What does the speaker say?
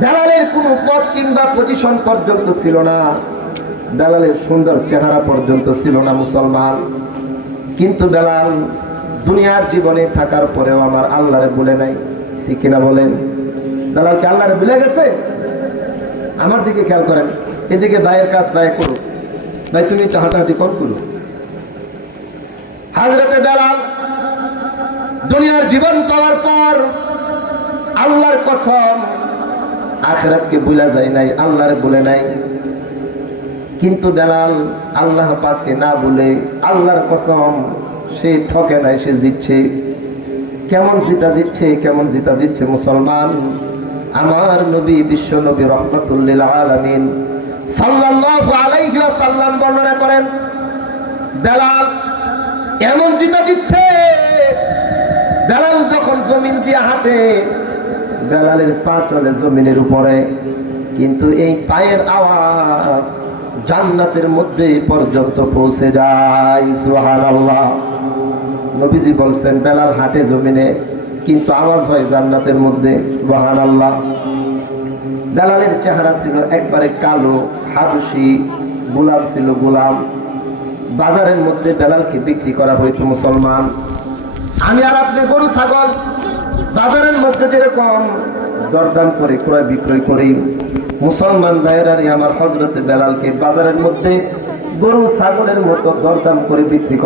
বেলালের কোনো পদ কিংবা পজিশন পর্যন্ত ছিল না, বেলালের সুন্দর চেহারা পর্যন্ত ছিল না মুসলমান। কিন্তু বেলাল দুনিয়ার জীবনে থাকার পরেও আমার আল্লাহরে ভুলে নাই, ঠিক কিনা বলেন? বেলাল কি আল্লাহরে ভুলে গেছে? আমার দিকে খেয়াল করেন, এদিকে ভাইয়ের কাজ ভাই করুক, ভাই তুমি একটু হাঁটাহাঁটি কম করো। হযরতে বেলাল দুনিয়ার জীবন পাওয়ার পর আল্লাহর কসম আখিরাতকে ভুলা যায় নাই, আল্লাহরে ভুলে নাই। কিন্তু বেলাল আল্লাহ পাককে না ভুলে আল্লাহর কসম সে ঠকে নাই, সে জিতছে। কেমন জিতছে, কেমন জিতছে মুসলমান? আমার নবী বিশ্ব নবী রাহমাতুল লিল আলামিন সাল্লাল্লাহু আলাইহি ওয়াসাল্লাম বর্ণনা করেন, বেলাল এমন জিতছে, বেলাল যখন জমিন দিয়ে হাঁটে বেলালের পা চলে জমিনের উপরে, কিন্তু এই পায়ের আওয়াজ জান্নাতের মধ্যে পর্যন্ত পৌঁছে যায়। সুবহানাল্লাহ। নবীজি বলছেন বেলাল হাঁটে জমিনে কিন্তু আওয়াজ হয় জান্নাতের মধ্যে। সুবহানাল্লাহ। বেলালের চেহারা ছিল একবারে কালো, হাবশী গোলাম ছিল, গোলাম। বাজারের মধ্যে বেলালকে বিক্রি করা হইতো মুসলমান। আমি আর আপনি গরু ছাগল বাজারের মধ্যে যেরকম দরদাম করে ক্রয় বিক্রয় করি, মুসলমান ভাইয়েরাই আমার হযরতে বেলালকে বাজারের মধ্যে গরু ছাগলের মতো দরদাম করে বিক্রি